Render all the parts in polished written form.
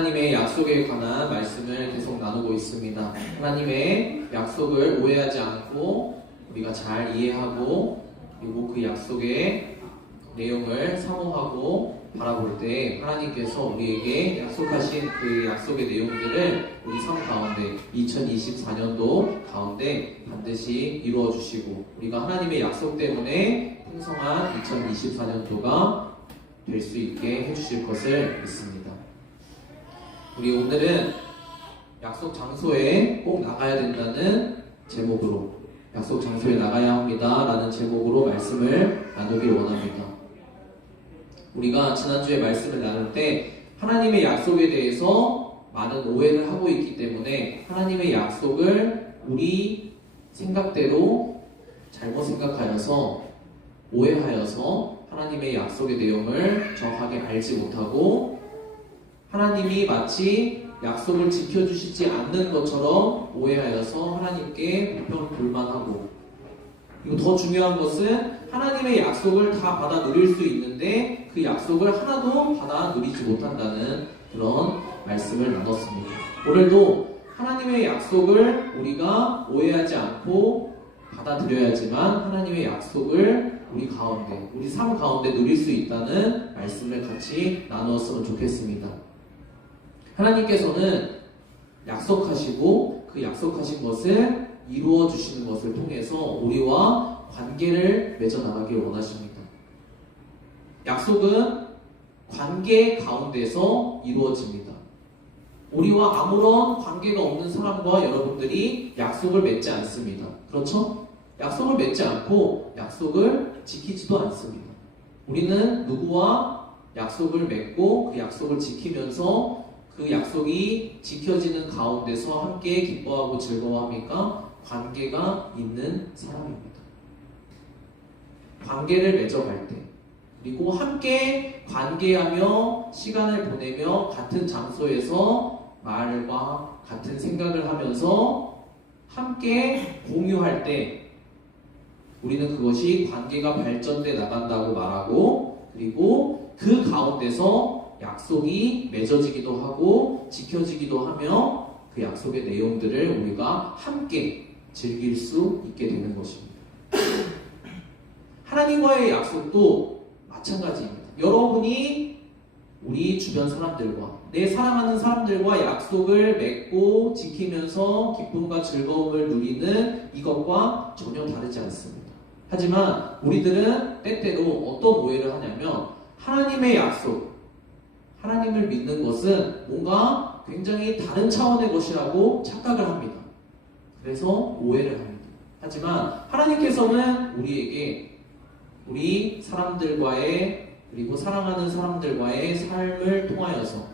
하나님의 약속에 관한 말씀을 계속 나누고 있습니다. 하나님의 약속을 오해하지 않고 우리가 잘 이해하고 그리고 그 약속의 내용을 사모하고 바라볼 때 하나님께서 우리에게 약속하신 그 약속의 내용들을 우리 삶 가운데 2024년도 가운데 반드시 이루어 주시고 우리가 하나님의 약속 때문에 풍성한 2024년도가 될 수 있게 해주실 것을 믿습니다. 우리 오늘은 약속 장소에 꼭 나가야 된다는 제목으로 약속 장소에 나가야 합니다 라는 제목으로 말씀을 나누길 원합니다. 우리가 지난주에 말씀을 나눌 때 하나님의 약속에 대해서 많은 오해를 하고 있기 때문에 하나님의 약속을 우리 생각대로 잘못 생각하여서 오해하여서 하나님의 약속의 내용을 정확하게 알지 못하고 하나님이 마치 약속을 지켜주시지 않는 것처럼 오해하여서 하나님께 불만하고 그리고 더 중요한 것은 하나님의 약속을 다 받아 누릴 수 있는데 그 약속을 하나도 받아 누리지 못한다는 그런 말씀을 나눴습니다. 오늘도 하나님의 약속을 우리가 오해하지 않고 받아들여야지만 하나님의 약속을 우리 가운데, 우리 삶 가운데 누릴 수 있다는 말씀을 같이 나누었으면 좋겠습니다. 하나님께서는 약속하시고 그 약속하신 것을 이루어 주시는 것을 통해서 우리와 관계를 맺어나가길 원하십니다. 약속은 관계 가운데서 이루어집니다. 우리와 아무런 관계가 없는 사람과 여러분들이 약속을 맺지 않습니다. 그렇죠? 약속을 맺지 않고 약속을 지키지도 않습니다. 우리는 누구와 약속을 맺고 그 약속을 지키면서 그 약속이 지켜지는 가운데서 함께 기뻐하고 즐거워합니까? 관계가 있는 사람입니다. 관계를 맺어갈 때 그리고 함께 관계하며 시간을 보내며 같은 장소에서 말과 같은 생각을 하면서 함께 공유할 때 우리는 그것이 관계가 발전돼 나간다고 말하고 그리고 그 가운데서 약속이 맺어지기도 하고 지켜지기도 하며 그 약속의 내용들을 우리가 함께 즐길 수 있게 되는 것입니다. 하나님과의 약속도 마찬가지입니다. 여러분이 우리 주변 사람들과 내 사랑하는 사람들과 약속을 맺고 지키면서 기쁨과 즐거움을 누리는 이것과 전혀 다르지 않습니다. 하지만 우리들은 때때로 어떤 오해를 하냐면 하나님의 약속, 하나님을 믿는 것은 뭔가 굉장히 다른 차원의 것이라고 착각을 합니다. 그래서 오해를 합니다. 하지만 하나님께서는 우리에게 우리 사람들과의 그리고 사랑하는 사람들과의 삶을 통하여서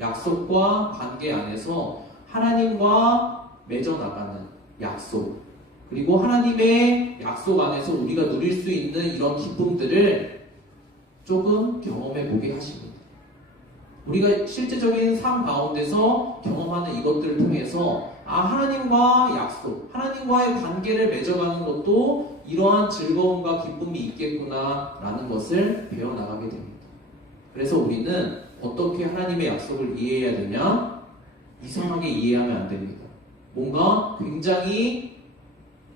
약속과 관계 안에서 하나님과 맺어나가는 약속 그리고 하나님의 약속 안에서 우리가 누릴 수 있는 이런 기쁨들을 조금 경험해 보게 하십니다. 우리가 실제적인 삶 가운데서 경험하는 이것들을 통해서 하나님과 약속, 하나님과의 관계를 맺어가는 것도 이러한 즐거움과 기쁨이 있겠구나 라는 것을 배워나가게 됩니다. 그래서 우리는 어떻게 하나님의 약속을 이해해야 되냐? 이상하게 이해하면 안 됩니다. 뭔가 굉장히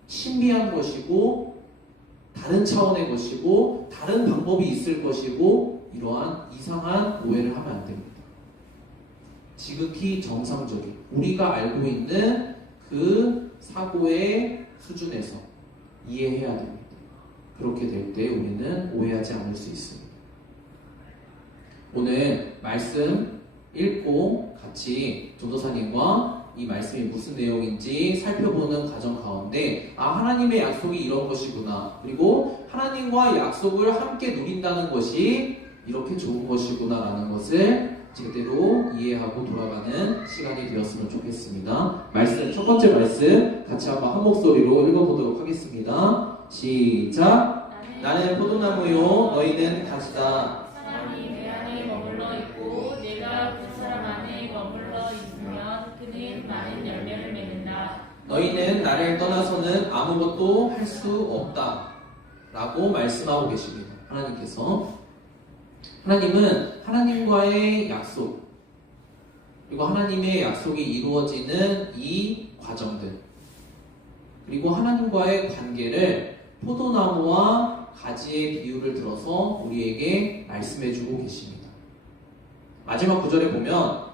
신비한 것이고 다른 차원의 것이고 다른 방법이 있을 것이고 이러한 이상한 오해를 하면 안 됩니다. 지극히 정상적인 우리가 알고 있는 그 사고의 수준에서 이해해야 됩니다. 그렇게 될 때 우리는 오해하지 않을 수 있습니다. 오늘 말씀 읽고 같이 전도사님과 이 말씀이 무슨 내용인지 살펴보는 과정 가운데 하나님의 약속이 이런 것이구나 그리고 하나님과 약속을 함께 누린다는 것이 이렇게 좋은 것이구나 라는 것을 제대로 이해하고 돌아가는 시간이 되었으면 좋겠습니다. 말씀, 첫 번째 말씀 같이 한번 한 목소리로 읽어보도록 하겠습니다. 시작! 나는 포도나무요 너희는 가지다. 사람이 내 안에 머물러 있고 내가 그 사람 안에 머물러 있으면 그는 많은 열매를 맺는다. 너희는 나를 떠나서는 아무것도 할 수 없다 라고 말씀하고 계십니다. 하나님께서 하나님은 하나님과의 약속 그리고 하나님의 약속이 이루어지는 이 과정들, 그리고 하나님과의 관계를 포도나무와 가지의 비유를 들어서 우리에게 말씀해주고 계십니다. 마지막 구절에 보면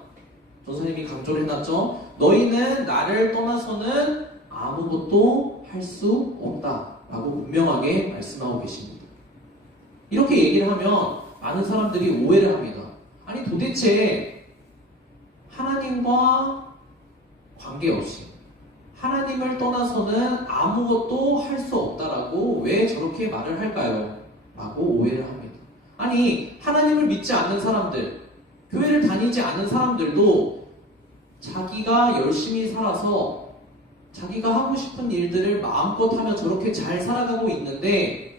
전사님이 강조를 해놨죠. 너희는 나를 떠나서는 아무것도 할 수 없다 라고 분명하게 말씀하고 계십니다. 이렇게 얘기를 하면 많은 사람들이 오해를 합니다. 아니 도대체 하나님과 관계없이 하나님을 떠나서는 아무것도 할 수 없다라고 왜 저렇게 말을 할까요? 라고 오해를 합니다. 아니 하나님을 믿지 않는 사람들, 교회를 다니지 않는 사람들도 자기가 열심히 살아서 자기가 하고 싶은 일들을 마음껏 하며 저렇게 잘 살아가고 있는데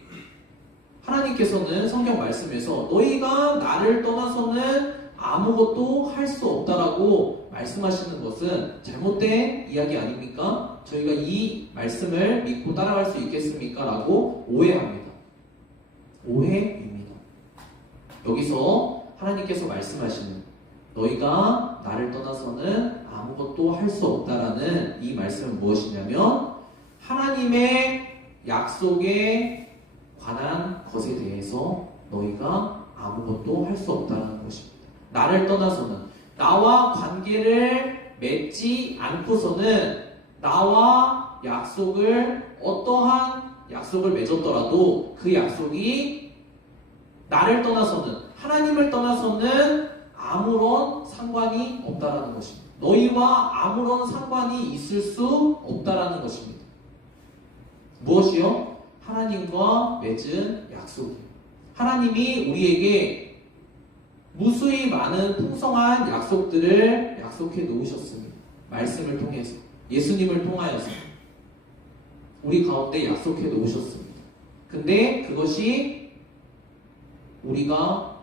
하나님께서는 성경 말씀에서 너희가 나를 떠나서는 아무것도 할 수 없다라고 말씀하시는 것은 잘못된 이야기 아닙니까? 저희가 이 말씀을 믿고 따라갈 수 있겠습니까? 라고 오해합니다. 오해입니다. 여기서 하나님께서 말씀하시는 너희가 나를 떠나서는 아무것도 할 수 없다라는 이 말씀은 무엇이냐면 하나님의 약속에 관한 것에 대해서 너희가 아무것도 할 수 없다는 것입니다. 나를 떠나서는 나와 관계를 맺지 않고서는 나와 약속을 어떠한 약속을 맺었더라도 그 약속이 나를 떠나서는 하나님을 떠나서는 아무런 상관이 없다라는 것입니다. 너희와 아무런 상관이 있을 수 없다라는 것입니다. 무엇이요? 하나님과 맺은 약속이요. 하나님이 우리에게 무수히 많은 풍성한 약속들을 약속해 놓으셨습니다. 말씀을 통해서, 예수님을 통하여서 우리 가운데 약속해 놓으셨습니다. 근데 그것이 우리가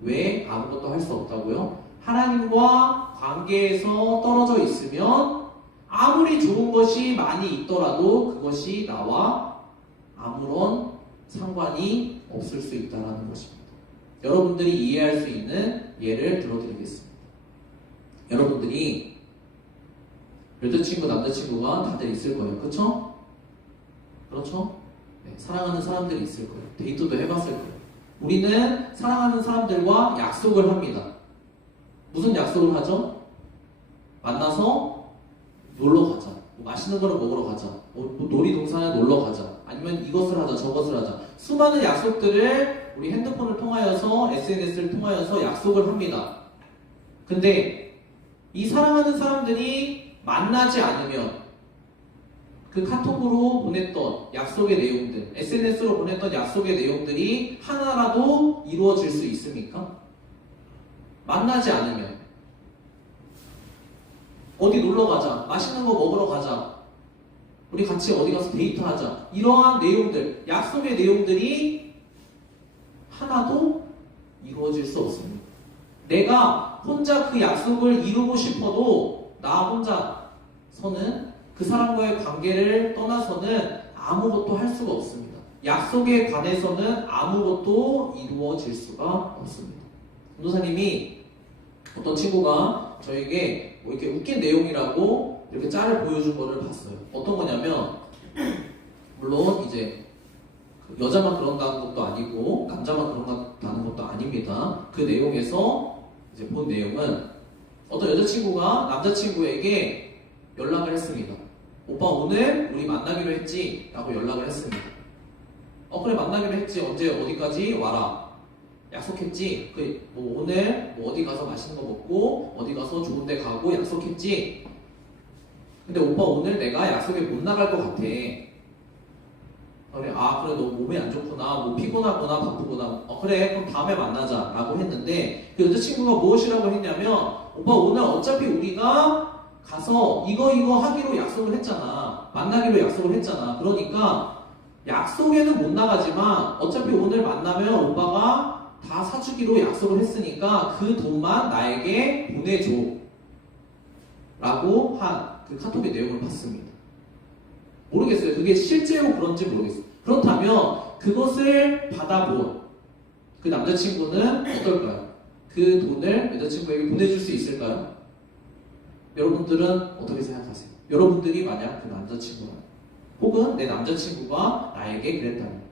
왜 아무것도 할 수 없다고요? 하나님과 관계에서 떨어져 있으면 아무리 좋은 것이 많이 있더라도 그것이 나와 아무런 상관이 없을 수 있다는 것입니다. 여러분들이 이해할 수 있는 예를 들어드리겠습니다. 여러분들이 여자친구, 남자친구가 다들 있을 거예요. 그렇죠? 그렇죠? 네, 사랑하는 사람들이 있을 거예요. 데이트도 해봤을 거예요. 우리는 사랑하는 사람들과 약속을 합니다. 무슨 약속을 하죠? 만나서 놀러 가자. 맛있는 거를 먹으러 가자. 놀이동산에 놀러 가자. 아니면 이것을 하자, 저것을 하자. 수많은 약속들을 우리 핸드폰을 통하여서 SNS를 통하여서 약속을 합니다. 근데 이 사랑하는 사람들이 만나지 않으면 그 카톡으로 보냈던 약속의 내용들, SNS로 보냈던 약속의 내용들이 하나라도 이루어질 수 있습니까? 만나지 않으면 어디 놀러 가자, 맛있는 거 먹으러 가자, 우리 같이 어디 가서 데이트하자, 이러한 내용들, 약속의 내용들이 하나도 이루어질 수 없습니다. 내가 혼자 그 약속을 이루고 싶어도 나 혼자서는 그 사람과의 관계를 떠나서는 아무것도 할 수가 없습니다. 약속에 관해서는 아무것도 이루어질 수가 없습니다. 전도사님이 어떤 친구가 저에게 뭐 이렇게 웃긴 내용이라고 이렇게 짤을 보여준 거를 봤어요. 어떤 거냐면, 물론 이제 여자만 그런다는 것도 아니고 남자만 그런다는 것도 아닙니다. 그 내용에서 이제 본 내용은 어떤 여자친구가 남자친구에게 연락을 했습니다. 오빠 오늘 우리 만나기로 했지? 라고 연락을 했습니다. 그래 만나기로 했지. 언제 어디까지 와라. 약속했지? 뭐 오늘 뭐 어디 가서 맛있는 거 먹고 어디 가서 좋은 데 가고 약속했지? 근데 오빠 오늘 내가 약속에 못 나갈 것 같아. 그래 그래 너 몸이 안 좋구나, 뭐 피곤하구나, 바쁘구나. 그래 그럼 다음에 만나자 라고 했는데 그 여자친구가 무엇이라고 했냐면 오빠 오늘 어차피 우리가 가서 이거 하기로 약속을 했잖아. 만나기로 약속을 했잖아. 그러니까 약속에는 못 나가지만 어차피 오늘 만나면 오빠가 다 사주기로 약속을 했으니까 그 돈만 나에게 보내줘 라고 한 그 카톡의 내용을 봤습니다. 모르겠어요. 그게 실제로 그런지 모르겠어요. 그렇다면 그것을 받아본 그 남자친구는 어떨까요? 그 돈을 여자친구에게 보내줄 수 있을까요? 여러분들은 어떻게 생각하세요? 여러분들이 만약 그 남자친구랑 혹은 내 남자친구가 나에게 그랬다면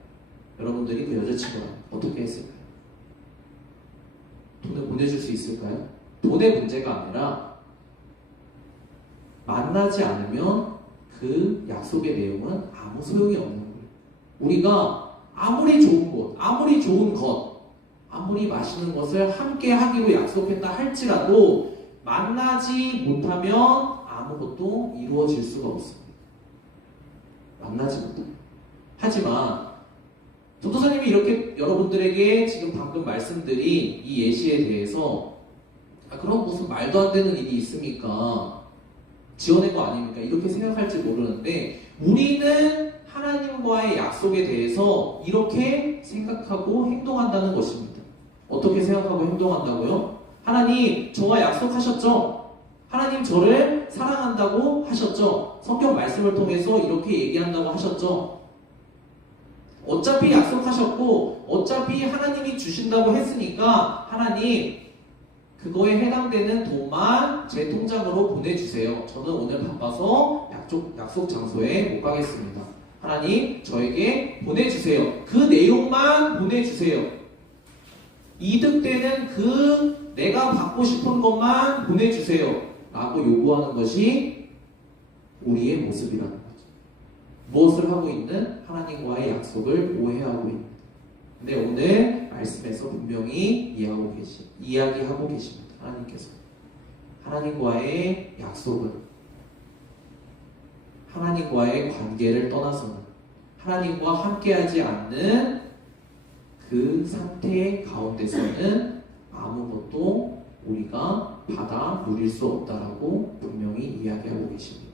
여러분들이 그 여자친구랑 어떻게 했을까요? 돈을 보내줄 수 있을까요? 돈의 문제가 아니라 만나지 않으면 그 약속의 내용은 아무 소용이 없는 거예요. 우리가 아무리 좋은 곳, 아무리 좋은 것, 아무리 맛있는 것을 함께 하기로 약속했다 할지라도 만나지 못하면 아무것도 이루어질 수가 없습니다. 만나지 못하면. 하지만 전도사님이 이렇게 여러분들에게 지금 방금 말씀드린 이 예시에 대해서 그럼 무슨 말도 안 되는 일이 있습니까? 지어낸 거 아닙니까? 이렇게 생각할지 모르는데 우리는 하나님과의 약속에 대해서 이렇게 생각하고 행동한다는 것입니다. 어떻게 생각하고 행동한다고요? 하나님 저와 약속하셨죠? 하나님 저를 사랑한다고 하셨죠? 성경 말씀을 통해서 이렇게 얘기한다고 하셨죠? 어차피 약속하셨고 어차피 하나님이 주신다고 했으니까 하나님 그거에 해당되는 돈만 제 통장으로 보내주세요. 저는 오늘 바빠서 약속 장소에 못 가겠습니다. 하나님 저에게 보내주세요. 그 내용만 보내주세요. 이득되는 그 내가 받고 싶은 것만 보내주세요. 라고 요구하는 것이 우리의 모습이라는 거죠. 무엇을 하고 있는? 하나님과의 약속을 오해하고 있는. 근데 오늘 말씀에서 분명히 이야기하고 계십니다. 하나님께서. 하나님과의 약속은 하나님과의 관계를 떠나서는 하나님과 함께하지 않는 그 상태 가운데서는 아무것도 우리가 받아 누릴 수 없다라고 분명히 이야기하고 계십니다.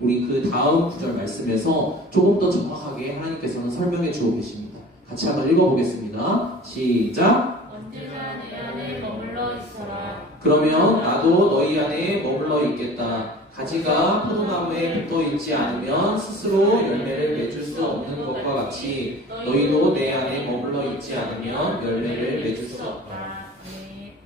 우리 그 다음 구절 말씀에서 조금 더 정확하게 하나님께서는 설명해 주고 계십니다. 같이 한번 읽어보겠습니다. 시작. 언제나 내 안에 머물러 있어라. 그러면 나도 너희 안에 머물러 있겠다. 가지가 포도나무에 붙어 있지 않으면 스스로 열매를 맺을 수 없는 것과 같이 너희도 내 안에 머물러 있지 않으면 열매를 맺을 수 없다. 네.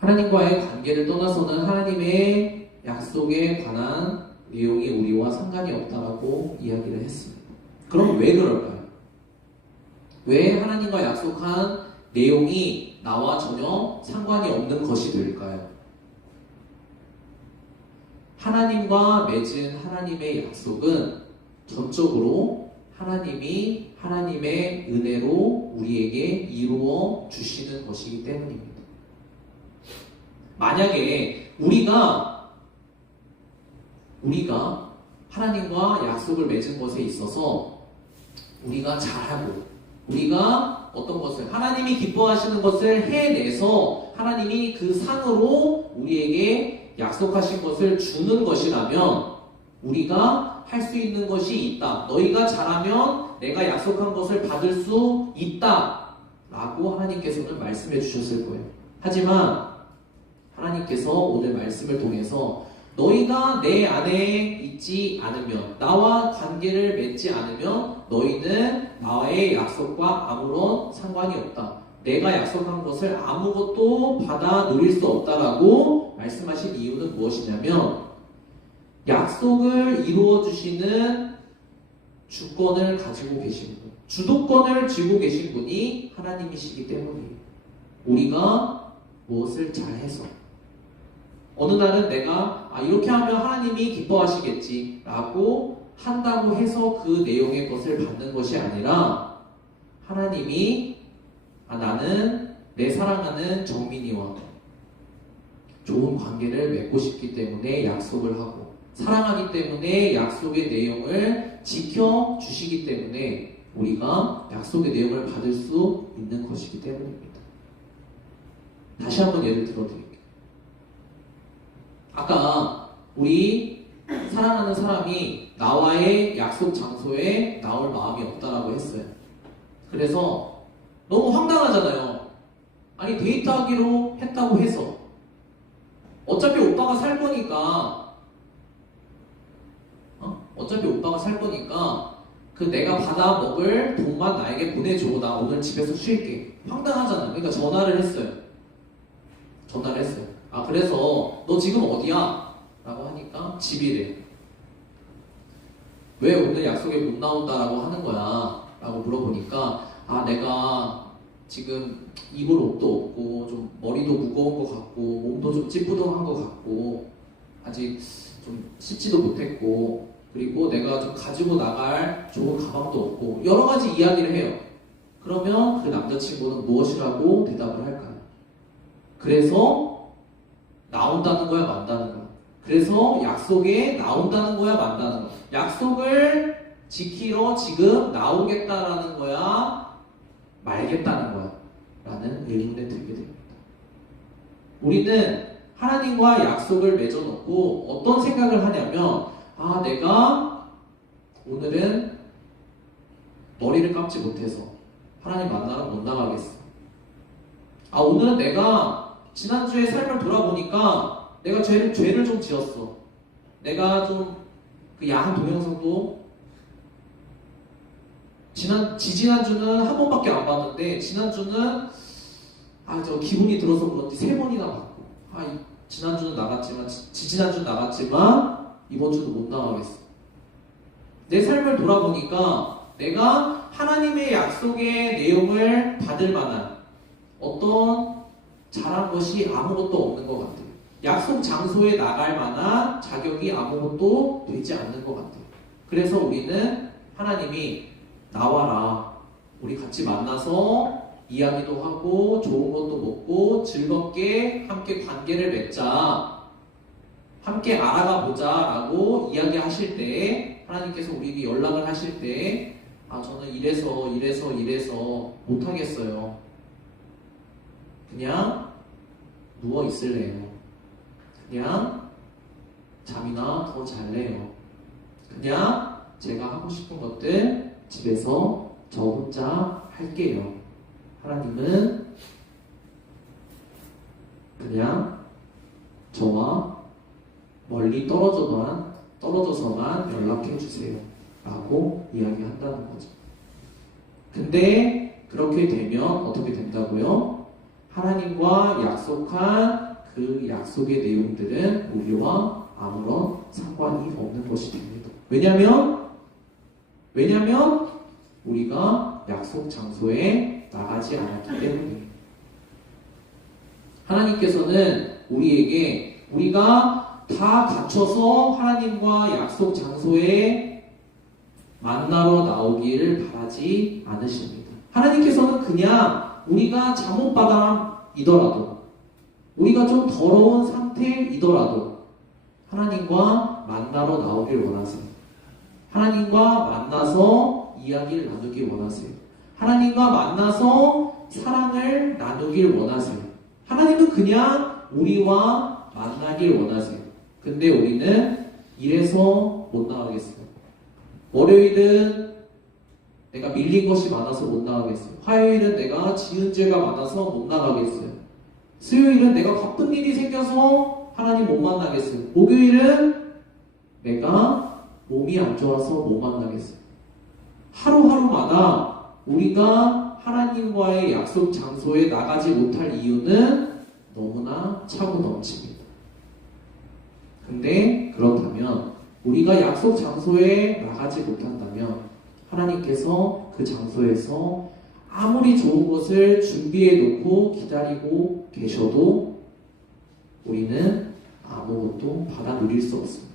하나님과의 관계를 떠나서는 하나님의 약속에 관한 내용이 우리와 상관이 없다라고 이야기를 했습니다. 그럼 왜 그럴까요? 왜 하나님과 약속한 내용이 나와 전혀 상관이 없는 것이 될까요? 하나님과 맺은 하나님의 약속은 전적으로 하나님이 하나님의 은혜로 우리에게 이루어 주시는 것이기 때문입니다. 만약에 우리가 하나님과 약속을 맺은 것에 있어서 우리가 잘하고 우리가 어떤 것을 하나님이 기뻐하시는 것을 해내서 하나님이 그 상으로 우리에게 약속하신 것을 주는 것이라면 우리가 할 수 있는 것이 있다. 너희가 잘하면 내가 약속한 것을 받을 수 있다. 라고 하나님께서는 말씀해 주셨을 거예요. 하지만 하나님께서 오늘 말씀을 통해서 너희가 내 안에 있지 않으면 나와 관계를 맺지 않으면 너희는 나와의 약속과 아무런 상관이 없다. 내가 약속한 것을 아무것도 받아 누릴 수 없다라고 말씀하신 이유는 무엇이냐면 약속을 이루어 주시는 주권을 가지고 계신 분, 주도권을 쥐고 계신 분이 하나님이시기 때문이에요. 우리가 무엇을 잘해서 어느 날은 내가 이렇게 하면 하나님이 기뻐하시겠지 라고 한다고 해서 그 내용의 것을 받는 것이 아니라 하나님이 나는 내 사랑하는 정민이와 좋은 관계를 맺고 싶기 때문에 약속을 하고 사랑하기 때문에 약속의 내용을 지켜주시기 때문에 우리가 약속의 내용을 받을 수 있는 것이기 때문입니다. 다시 한번 예를 들어드릴게요. 아까 우리 사랑하는 사람이 나와의 약속 장소에 나올 마음이 없다라고 했어요. 그래서 너무 황당하잖아요. 아니 데이트하기로 했다고 해서 어차피 오빠가 살 거니까 그 내가 받아 먹을 돈만 나에게 보내줘. 나 오늘 집에서 쉴게. 황당하잖아. 그러니까 전화를 했어요. 전화를 했어요. 아, 그래서 너 지금 어디야? 라고 하니까 집이래. 왜 오늘 약속에 못 나온다라고 하는 거야? 라고 물어보니까 아, 내가 지금 입을 옷도 없고 좀 머리도 무거운 것 같고 몸도 좀 찌뿌둥한 것 같고 아직 좀 씻지도 못했고 그리고 내가 좀 가지고 나갈 좋은 가방도 없고 여러 가지 이야기를 해요. 그러면 그 남자친구는 무엇이라고 대답을 할까요? 그래서 나온다는 거야, 만다는 거야? 그래서 약속에 나온다는 거야, 만다는 거야? 약속을 지키러 지금 나오겠다라는 거야, 말겠다는 거야? 라는 의문에 들게 됩니다. 우리는 하나님과 약속을 맺어놓고 어떤 생각을 하냐면 아, 내가 오늘은 머리를 감지 못해서 하나님 만나러 못 나가겠어. 아, 오늘은 내가 지난주에 삶을 돌아보니까 내가 죄를 좀 지었어. 내가 좀 그 야한 동영상도 지지난주는 한 번밖에 안 봤는데 지난주는 기분이 들어서 그런지 3번이나 봤고 지난주는 나갔지만 지지난주는 나갔지만 이번 주는 못 나가겠어. 내 삶을 돌아보니까 내가 하나님의 약속의 내용을 받을 만한 어떤 잘한 것이 아무것도 없는 것 같아요. 약속 장소에 나갈 만한 자격이 아무것도 되지 않는 것 같아요. 그래서 우리는 하나님이 나와라. 우리 같이 만나서 이야기도 하고 좋은 것도 먹고 즐겁게 함께 관계를 맺자. 함께 알아가 보자 라고 이야기하실 때 하나님께서 우리에게 연락을 하실 때 저는 이래서 못하겠어요. 그냥 누워 있을래요. 그냥 잠이나 더 잘래요. 그냥 제가 하고 싶은 것들 집에서 저 혼자 할게요. 하나님은 그냥 저와 멀리 떨어져서만 연락해 주세요. 라고 이야기한다는 거죠. 근데 그렇게 되면 어떻게 된다고요? 하나님과 약속한 그 약속의 내용들은 우리와 아무런 상관이 없는 것이 됩니다. 왜냐면 우리가 약속 장소에 나가지 않았기 때문에 하나님께서는 우리에게 우리가 다 갖춰서 하나님과 약속 장소에 만나러 나오기를 바라지 않으십니다. 하나님께서는 그냥 우리가 잠옷바닥이더라도 우리가 좀 더러운 상태이더라도 하나님과 만나러 나오길 원하세요. 하나님과 만나서 이야기를 나누길 원하세요. 하나님과 만나서 사랑을 나누길 원하세요. 하나님은 그냥 우리와 만나길 원하세요. 근데 우리는 이래서 못 나가겠어요. 월요일은 내가 밀린 것이 많아서 못 나가겠어요. 화요일은 내가 지은 죄가 많아서 못 나가겠어요. 수요일은 내가 바쁜 일이 생겨서 하나님 못 만나겠어요. 목요일은 내가 몸이 안 좋아서 못 만나겠어요. 하루하루마다 우리가 하나님과의 약속 장소에 나가지 못할 이유는 너무나 차고 넘칩니다. 근데 그렇다면 우리가 약속 장소에 나가지 못한다면 하나님께서 그 장소에서 아무리 좋은 것을 준비해 놓고 기다리고 계셔도 우리는 아무것도 받아 누릴 수 없습니다.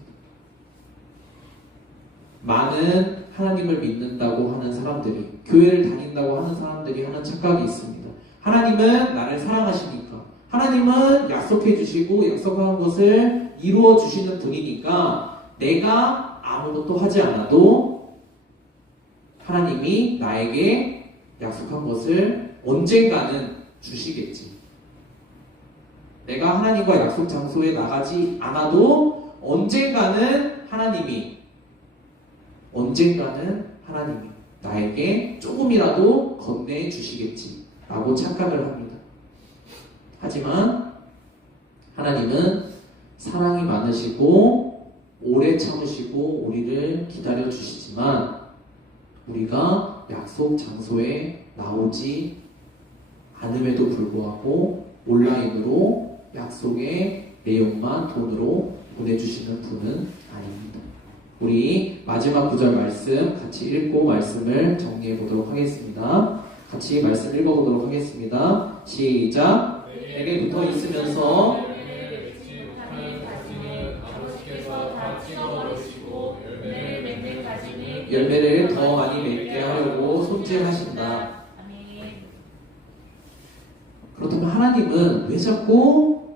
많은 하나님을 믿는다고 하는 사람들이, 교회를 다닌다고 하는 사람들이 하는 착각이 있습니다. 하나님은 나를 사랑하시니까, 하나님은 약속해 주시고 약속한 것을 이루어 주시는 분이니까 내가 아무것도 하지 않아도 하나님이 나에게 약속한 것을 언젠가는 주시겠지. 내가 하나님과 약속 장소에 나가지 않아도 언젠가는 하나님이 나에게 조금이라도 건네해 주시겠지 라고 착각을 합니다. 하지만 하나님은 사랑이 많으시고 오래 참으시고 우리를 기다려 주시지만 우리가 약속 장소에 나오지 않음에도 불구하고 온라인으로 약속의 내용만 돈으로 보내주시는 분은 아닙니다. 우리 마지막 구절 말씀 같이 읽고 말씀을 정리해 보도록 하겠습니다. 같이 말씀 읽어보도록 하겠습니다. 시작. 내게 붙어 있으면서 열매를 더 많이 맺게 하려고 손질하신다. 그렇다면 하나님은 왜 자꾸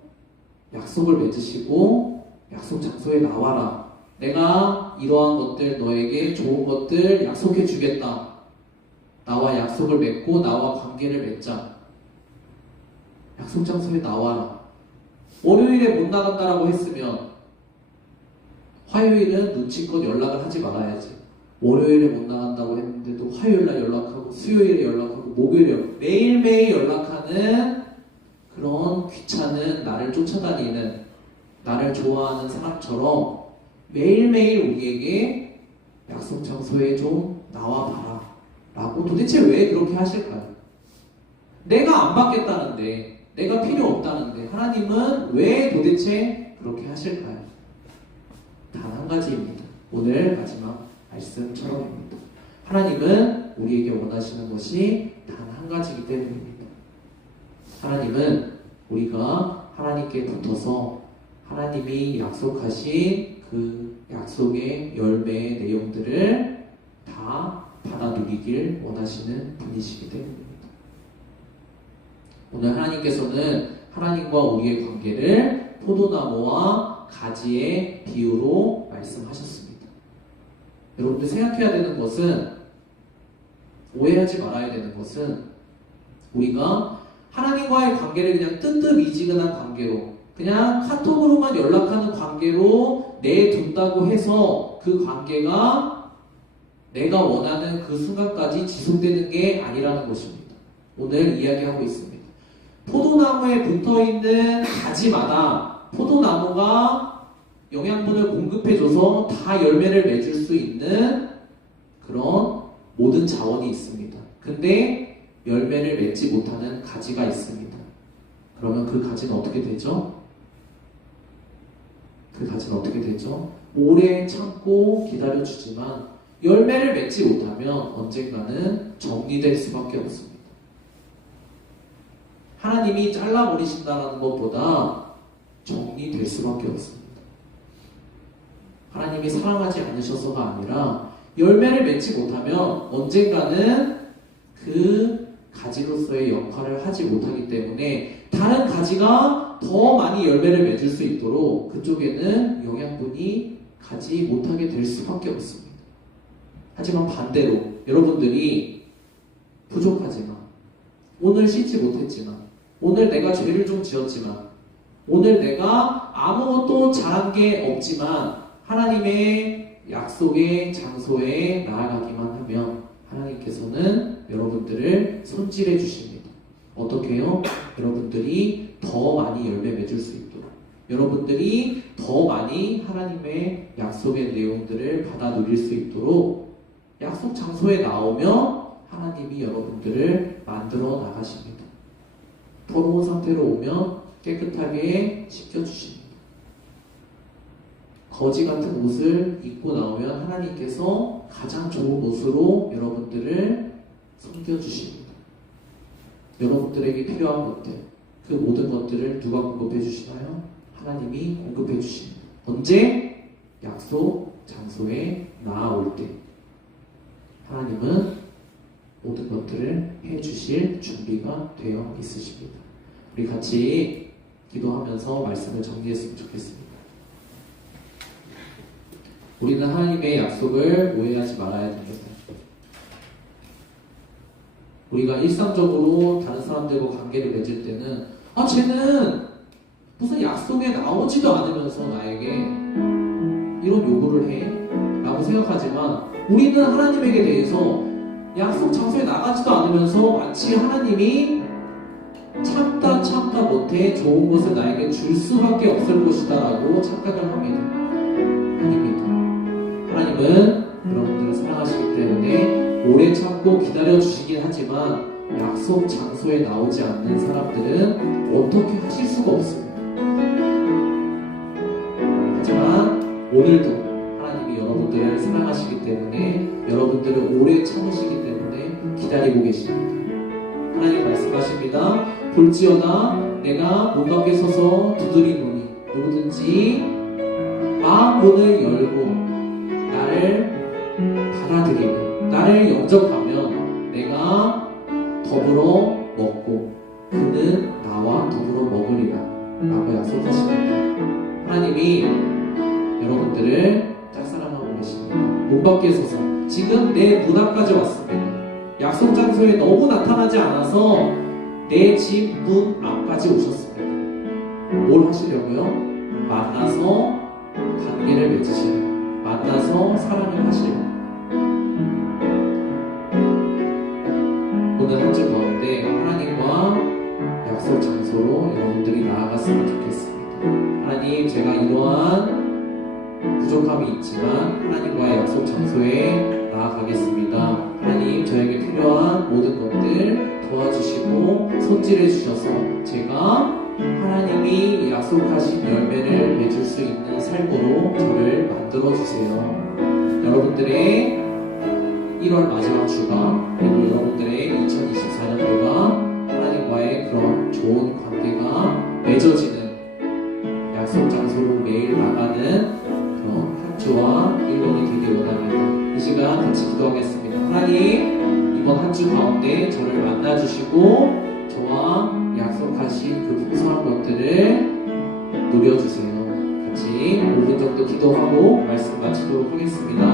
약속을 맺으시고 약속 장소에 나와라. 내가 이러한 것들 너에게 좋은 것들 약속해 주겠다. 나와 약속을 맺고 나와 관계를 맺자. 약속 장소에 나와라. 월요일에 못 나간다라고 했으면 화요일은 눈치껏 연락을 하지 말아야지. 월요일에 못 나간다고 했는데도 화요일날 연락하고 수요일에 연락하고 목요일에 매일매일 연락하는 그런 귀찮은 나를 쫓아다니는 나를 좋아하는 사람처럼 매일매일 우리에게 약속 장소에 좀 나와봐라 라고 도대체 왜 그렇게 하실까요? 내가 안 받겠다는데 내가 필요 없다는데 하나님은 왜 도대체 그렇게 하실까요? 단 한 가지입니다. 오늘 마지막 말씀처럼입니다. 하나님은 우리에게 원하시는 것이 단 한 가지이기 때문입니다. 하나님은 우리가 하나님께 붙어서 하나님이 약속하신 그 약속의 열매의 내용들을 다 받아 누리길 원하시는 분이시기 때문입니다. 오늘 하나님께서는 하나님과 우리의 관계를 포도나무와 가지의 비유로 말씀하셨습니다. 여러분들 생각해야 되는 것은, 오해하지 말아야 되는 것은, 우리가 하나님과의 관계를 그냥 뜨뜻미지근한 관계로, 그냥 카톡으로만 연락하는 관계로 내둔다고 해서 그 관계가 내가 원하는 그 순간까지 지속되는 게 아니라는 것입니다. 오늘 이야기하고 있습니다. 포도나무에 붙어있는 가지마다 포도나무가 영양분을 공급해줘서 다 열매를 맺을 수 있는 그런 모든 자원이 있습니다. 근데 열매를 맺지 못하는 가지가 있습니다. 그러면 그 가지는 어떻게 되죠? 그 가지는 어떻게 되죠? 오래 참고 기다려주지만 열매를 맺지 못하면 언젠가는 정리될 수밖에 없습니다. 하나님이 잘라버리신다는 것보다 정리될 수밖에 없습니다. 하나님이 사랑하지 않으셔서가 아니라 열매를 맺지 못하면 언젠가는 그 가지로서의 역할을 하지 못하기 때문에 다른 가지가 더 많이 열매를 맺을 수 있도록 그쪽에는 영양분이 가지 못하게 될 수밖에 없습니다. 하지만 반대로 여러분들이 부족하지만 오늘 씻지 못했지만 오늘 내가 죄를 좀 지었지만 오늘 내가 아무것도 잘한 게 없지만 하나님의 약속의 장소에 나아가기만 하면 하나님께서는 여러분들을 손질해 주십니다. 어떻게 해요? 여러분들이 더 많이 열매 맺을 수 있도록 여러분들이 더 많이 하나님의 약속의 내용들을 받아 누릴 수 있도록 약속 장소에 나오면 하나님이 여러분들을 만들어 나가십니다. 더러운 상태로 오면 깨끗하게 씻겨주십니다. 거지 같은 옷을 입고 나오면 하나님께서 가장 좋은 옷으로 여러분들을 섬겨주십니다. 여러분들에게 필요한 것들, 그 모든 것들을 누가 공급해 주시나요? 하나님이 공급해 주십니다. 언제? 약속 장소에 나아올 때 하나님은 모든 것들을 해주실 준비가 되어 있으십니다. 우리 같이 기도하면서 말씀을 정리했으면 좋겠습니다. 우리는 하나님의 약속을 오해하지 말아야 됩니다. 우리가 일상적으로 다른 사람들과 관계를 맺을 때는 쟤는 무슨 약속에 나오지도 않으면서 나에게 이런 요구를 해 라고 생각하지만 우리는 하나님에게 대해서 약속 장소에 나가지도 않으면서 마치 하나님이 참다 못해 좋은 것을 나에게 줄 수밖에 없을 것이다 라고 착각을 합니다. 아닙니다. 하나님은 여러분들을 사랑하시기 때문에 오래 참고 기다려주시긴 하지만 약속 장소에 나오지 않는 사람들은 어떻게 하실 수가 없습니다. 오늘도 하나님이 여러분들을 사랑하시기 때문에 여러분들을 오래 참으시기 때문에 기다리고 계십니다. 하나님 말씀하십니다. 볼지어다 내가 문 밖에 서서 두드리노니 누구든지 마음문을 열고 나를 받아들이면 나를 영접하면 내가 더불어 먹고 그는 나와 더불어 먹으리라 라고 약속하십니다. 하나님이 여러분들을 짝사랑하고 계십니다. 문 밖에 서서 지금 내 문 앞까지 왔습니다. 약속 장소에 너무 나타나지 않아서 내 집 문 앞까지 오셨습니다. 뭘 하시려고요? 만나서 관계를 맺으시려고, 만나서 사랑을 하시려고. 오늘 한 주 가운데 하나님과 약속 장소로 여러분들이 나아갔으면 좋겠습니다. 하나님, 제가 이러한 부족함이 있지만 하나님과의 약속 장소에 나아가겠습니다. 하나님, 저에게 필요한 모든 것들 도와주시고 손질해 주셔서 제가 하나님이 약속하신 열매를 맺을 수 있는 삶으로 저를 만들어 주세요. 여러분들의 1월 마지막 주가 그리고 여러분들의 2024년도가 하나님과의 그런 좋은 관계가 맺어지는 약속 장소로 매일 나가는 그런 한 주와 1년이 되길 원합니다. 이 시간 같이 기도하겠습니다. 하나님, 이번 한 주 가운데 저를 만나주시고 저와 약속하신 그 풍성한 것들을 누려주세요. 같이 5분 정도 기도하고 말씀 마치도록 하겠습니다.